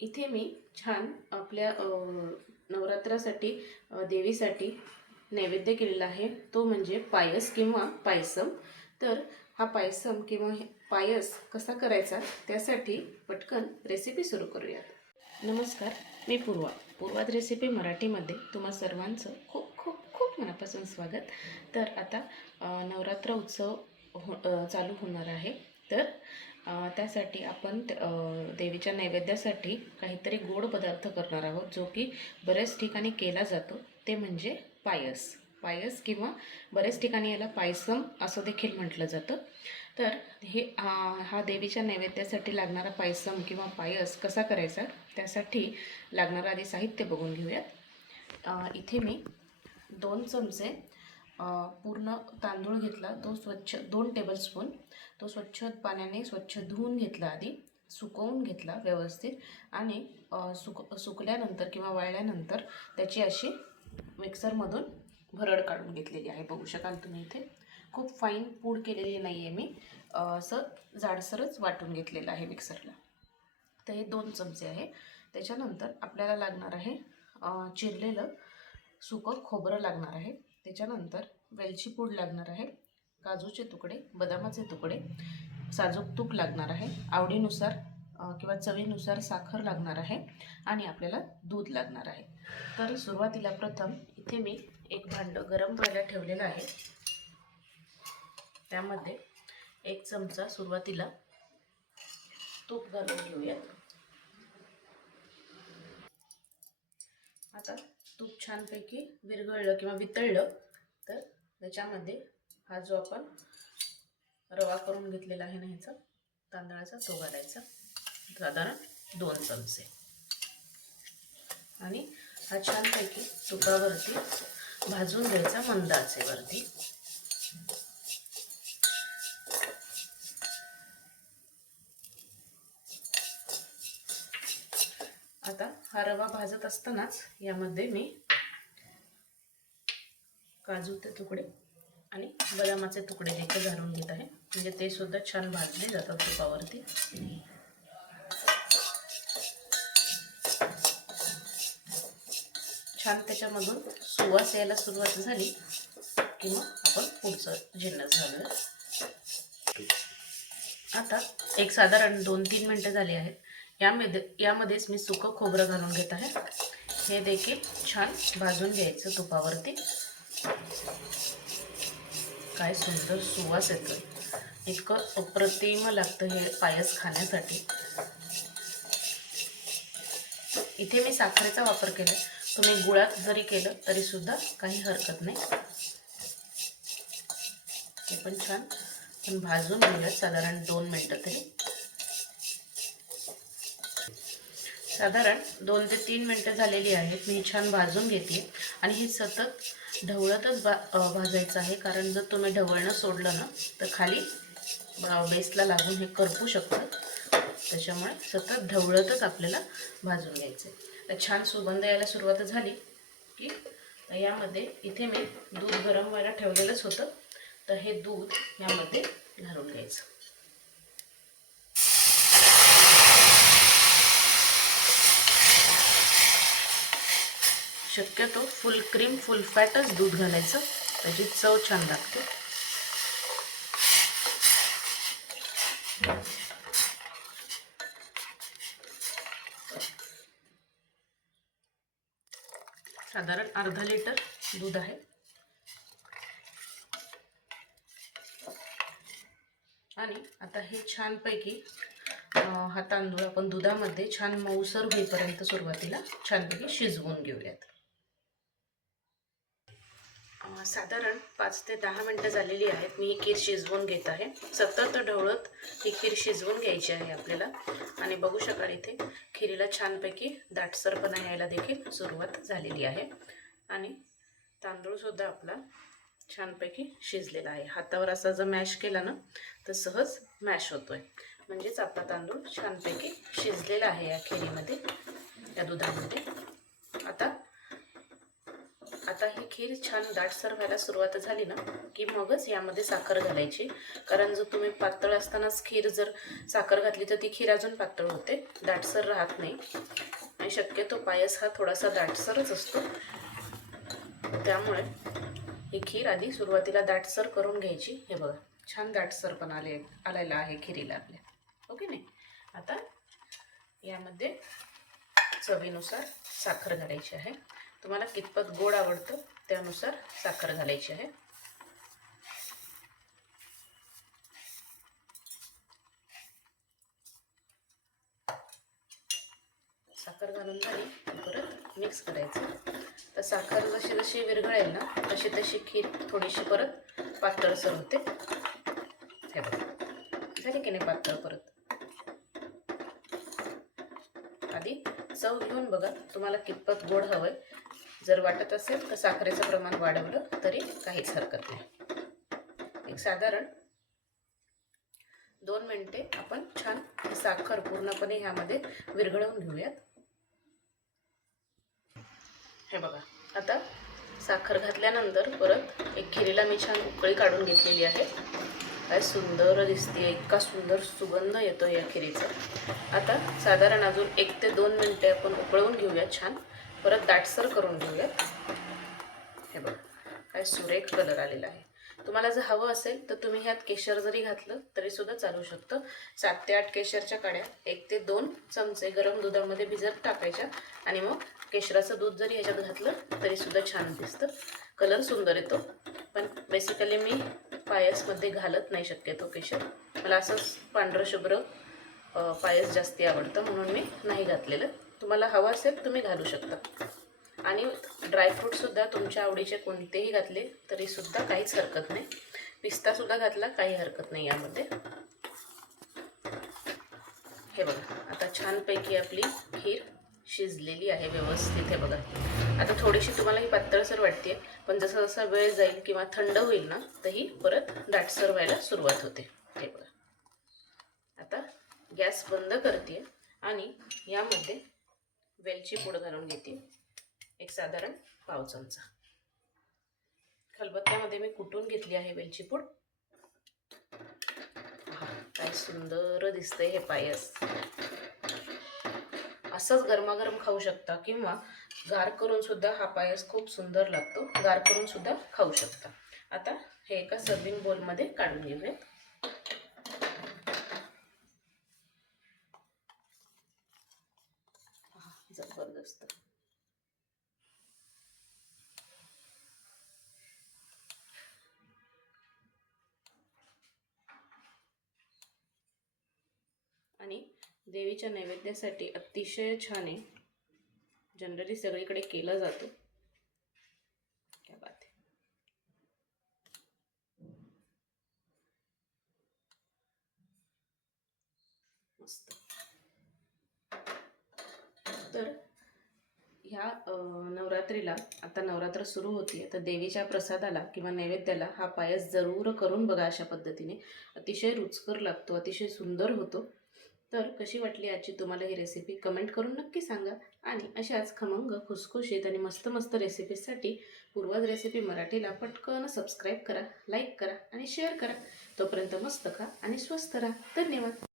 इथे मी छान आपल्या नवरात्रासाठी देवीसाठी नैवेद्य केलेला आहे. तो म्हणजे पायस किंवा पायसम. तर हा पायसम किंवा पायस कसा करायचा त्यासाठी पटकन रेसिपी सुरू करूयात. नमस्कार मी पूर्वा. पूर्वाद रेसिपी मराठीमध्ये तुम्हा सर्वांचं खूप खूप खूप मनापासून स्वागत. तर आता नवरात्र उत्सव हो चालू होणार आहे. तर त्यासाठी आपण देवीच्या नैवेद्यासाठी काहीतरी गोड पदार्थ करणार आहोत जो की बऱ्याच ठिकाणी केला जातो. ते म्हणजे पायस. पायस किंवा बऱ्याच ठिकाणी याला पायसम असं देखील म्हटलं जातं. तर हे हा देवीच्या नैवेद्यासाठी लागणारा पायसम किंवा पायस कसा करायचा त्यासाठी लागणारं आधी साहित्य बघून घेऊयात. इथे मी दोन चमचे पूर्ण तांदूळ घेतला तो स्वच्छ दोन टेबलस्पून तो स्वच्छ पाण्याने स्वच्छ धुवून घेतला आधी सुकवून घेतला व्यवस्थित आणि सुक सुकल्यानंतर किंवा वाळल्यानंतर त्याची अशी मिक्सरमधून भरड काढून घेतलेली आहे. बघू शकाल तुम्ही इथे. खूप फाईन पूड केलेली नाही आहे मी असं जाडसरच वाटून घेतलेलं आहे मिक्सरला तर हे दोन चमचे आहे. त्याच्यानंतर आपल्याला लागणार आहे चिरलेलं सुकं खोबरं लागणार आहे. त्याच्यानंतर वेलची पूड लागणार आहे काजूचे तुकडे बदामाचे तुकडे साजूक तूप लागणार आहे आवडीनुसार किंवा चवीनुसार साखर लागणार आहे आणि आपल्याला दूध लागणार आहे. तर सुरुवातीला प्रथम इथे मी एक भांडं गरम व्हायला ठेवलेलं आहे. त्यामध्ये एक चमचा सुरुवातीला तूप घालून घेऊयात. आता तूप छानपैकी विरघळलं किंवा वितळलं तर त्याच्यामध्ये हा जो आपण रवा करून घेतलेला आहे ना ह्याचा तांदळाचा तो घालायचा. साधारण दोन चमचे. आणि हा छानपैकी तुपावरती भाजून घ्यायचा वरती. आता हा रवा भाजत असतानाच यामध्ये मी काजूचे तुकडे आणि बदामाचे तुकडे देखील घालून घेत आहे. म्हणजे ते सुद्धा छान भाजले जातात तुपावरती. छान त्याच्यामधून सुवास यायला सुरुवात झाली की मग आपण पुढचं जिन्नस घालूया आता एक साधारण दोन तीन मिनटं झाली आहेत. यामध्ये यामध्येच मी सुकं खोबरं घालून घेत आहे. हे देखील छान भाजून घ्यायचं तुपावरती. काय सुंदर सुवास येतो इतकं अप्रतिम लागतं हे पायस खाण्यासाठी. इथे मी साखरेचा वापर केला तुम्ही गुळात जरी केलं तरी सुद्धा काही हरकत नाही. हे पण छान आपण भाजून घेऊयात साधारण दोन मिनटं तरी. साधारण दोन ते तीन मिनटं झालेली आहेत. मी छान भाजून घेते. आणि हे सतत ढवळतच भा भाजायचं आहे. कारण जर तुम्ही ढवळणं सोडलं ना तर खाली बेसला लागून हे करपू शकतं. त्याच्यामुळे सतत ढवळतच आपल्याला भाजून घ्यायचं आहे तर छान सुगंध यायला सुरुवात झाली की यामध्ये इथे मी दूध गरम व्हायला ठेवलेलंच होतं. तर हे दूध यामध्ये घालून घ्यायचं. शक्यतो फुल क्रीम फुल फॅटच दूध घालायचं. त्याची चव छान लागते. साधारण अर्धा लिटर दूध आहे. आणि आता हे छानपैकी हा तांदूळ आपण दुधामध्ये छान मऊसर होईपर्यंत सुरुवातीला छानपैकी शिजवून घेऊयात. साधारण पाच ते दहा मिनटं झालेली आहेत. मी ही खीर शिजवून घेत आहे. सतत ढवळत ही खीर शिजवून घ्यायची आहे आपल्याला. आणि बघू शकाल इथे खिरीला छानपैकी दाटसरपणा यायला देखील सुरुवात झालेली आहे. आणि तांदूळसुद्धा आपला छानपैकी शिजलेला आहे. हातावर असा जर मॅश केला ना तर सहज मॅश होतोय. म्हणजेच आपला तांदूळ छानपैकी शिजलेला आहे या खिरीमध्ये या दुधामध्ये. आता आता ही खीर छान दाटसर व्हायला सुरुवात झाली ना की मगच यामध्ये साखर घालायची. कारण जर तुम्ही पातळ असतानाच खीर जर साखर घातली तर ती खीर अजून पातळ होते. दाटसर राहत नाही. आणि शक्यतो पायस हा थोडासा दाटसरच असतो. त्यामुळे ही खीर आधी सुरुवातीला दाटसर करून घ्यायची. हे बघा छान दाटसर पण आले आलेला आहे खिरीला आपल्या. ओके नाही? आता यामध्ये चवीनुसार साखर घालायची आहे. तुम्हाला कितपत गोड आवडतं त्यानुसार साखर घालायची आहे. साखर घालून झाली. परत मिक्स करायचं. तर साखर जशी जशी विरघळेल ना तशी तशी खीर थोडीशी परत पातळसर होते हे बघा. झाली की नाही पातळ परत? आधी चव घेऊन बघा तुम्हाला कितपत गोड हवंय. जर वाटत असेल तर साखरेचं प्रमाण वाढवलं तरी काहीच हरकत नाही. एक साधारण दोन मिनिटे आपण छान साखर पूर्णपणे ह्यामध्ये विरघळवून घेऊयात. हे बघा. आता साखर घातल्यानंतर परत एक खिरीला मी छान उकळी काढून घेतलेली आहे. काय सुंदर दिसते इतका सुंदर सुगंध येतो या खिरीचा. आता साधारण अजून एक ते दोन मिनटे आपण उकळवून घेऊया छान. परत दाटसर करून घेऊयात हे बघा काय सुरेख कलर आलेला आहे. तुम्हाला जर हवं असेल तर तुम्ही ह्यात केशर जरी घातलं तरी सुद्धा चालू शकतं. सात ते आठ केशरच्या काड्या एक ते दोन चमचे गरम दुधामध्ये भिजत टाकायच्या आणि मग केशराचं दूध जरी ह्याच्यात घातलं तरी सुद्धा छान दिसतं. कलर सुंदर येतो. पण बेसिकली मी पायसमध्ये घालत नाही शक्यतो केशर. मला असंच पांढरं शुभ्र पायस जास्ती आवडतं म्हणून मी नाही घातलेलं. तुम्हाला हवं असेल तुम्ही घालू शकता. आणि ड्रायफ्रूटसुद्धा तुमच्या आवडीचे कोणतेही घातले तरी सुद्धा काहीच हरकत नाही. पिस्तासुद्धा घातला काही हरकत नाही यामध्ये. हे बघा आता छानपैकी आपली खीर शिजलेली आहे व्यवस्थित हे बघा. आता थोडीशी तुम्हाला ही पातळसर वाटते पण जसं जसा वेळ जाईल किंवा थंड होईल ना तर ही परत दाटसर व्हायला सुरुवात होते. हे बघा. आता गॅस बंद करते आणि यामध्ये वेलची पूड घालून घेते. एक साधारण पाव चमचा. खलबत्त्यामध्ये मी कुटून घेतली आहे वेलची पूड. काय सुंदर दिसतंय हे पायस. असंच गरमागरम खाऊ शकता किंवा गार करून सुद्धा हा पायस खूप सुंदर लागतो. गार करून सुद्धा खाऊ शकता. आता हे एका सर्विंग बोलमध्ये काढून घेऊयात. जबरदस्त. आणि देवीच्या नैवेद्यासाठी अतिशय छान आहे. जनरली सगळीकडे केला जातो. क्या बात मस्त. तर ह्या नवरात्रीला आता नवरात्र सुरू होती तर देवीच्या प्रसादाला किंवा नैवेद्याला हा पायस जरूर करून बघा अशा पद्धतीने. अतिशय रुचकर लागतो अतिशय सुंदर होतो. तर कशी वाटली आजची तुम्हाला ही रेसिपी कमेंट करून नक्की सांगा. आणि अशाच खमंग खुसखुशीत आणि मस्त मस्त रेसिपीजसाठी पूर्वज रेसिपी मराठीला पटकन सबस्क्राईब करा लाईक करा आणि शेअर करा. तोपर्यंत मस्त खा आणि स्वस्त राहा. धन्यवाद.